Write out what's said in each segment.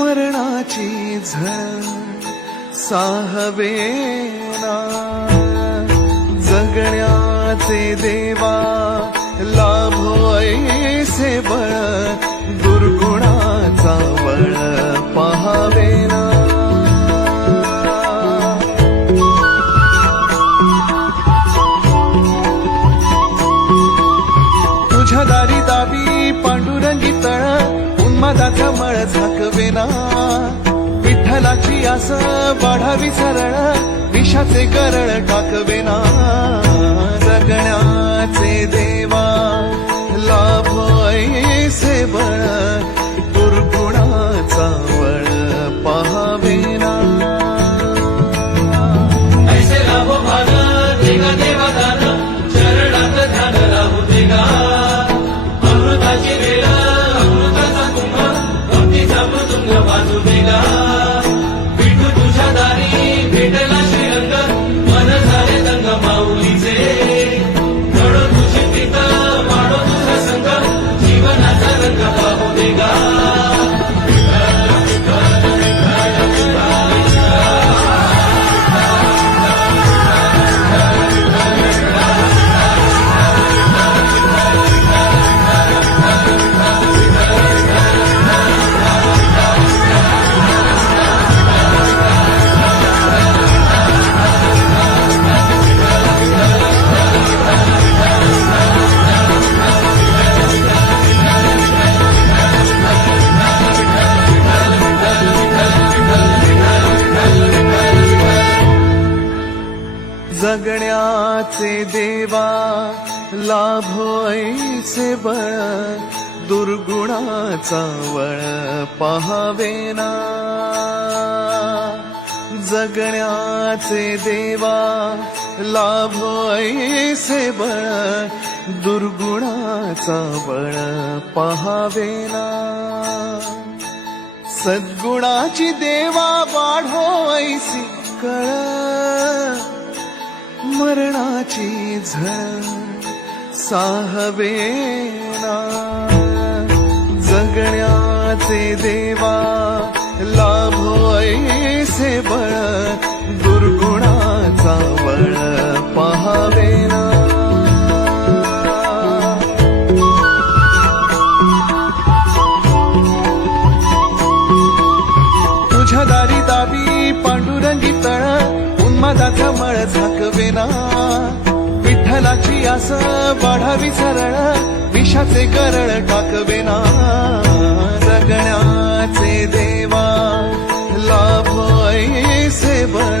मरणाची झळ साहवेना. जगण्याचे देवा लाभो ऐसे बळ दुर्गुणाचा बळ पहावेना. उन्मादाचा मळ झाकवेना. विठ्ठलाची आस वाढावी सरळ विषाचे करळ टाकवेना. जगण्याचे दे भोईचे बळ दुर्गुणाचा वळ पहावेना जगण्याचे देवा लाभो बळ दुर्गुणाचा बळ पहावेना सद्गुणाची देवा वाढो ऐसी कळ मरणाची झळ साहवेना जगण्याचे देवा लाभो ऐसे बळ दुर्गुणाचा बळ पहावेना. तुझ्या दारी दाबी पांडुरंगी तळ उन्मादाचा मळ झाकवेना. विठ्ठलाची आस वाढावी सरळ विषाचे करळ टाकवेना जगण्याचे देवा लाभ ऐसे बळ.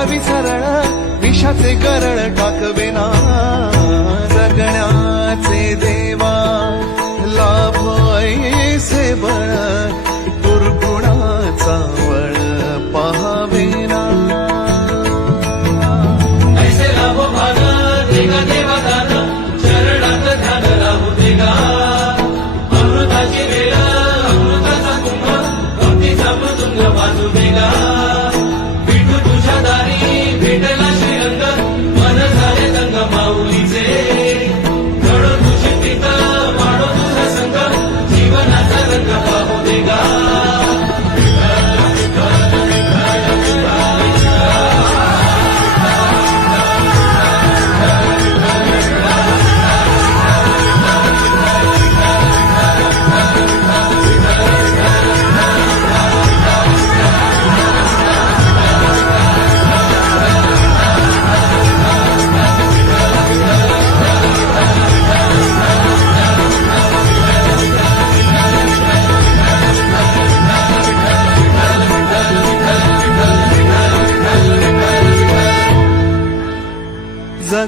वाढावी विषाचे गरळ टाकवे.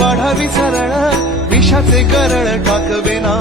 विठ्ठलाची आस सरळ विषाचे गरळ टाकवेना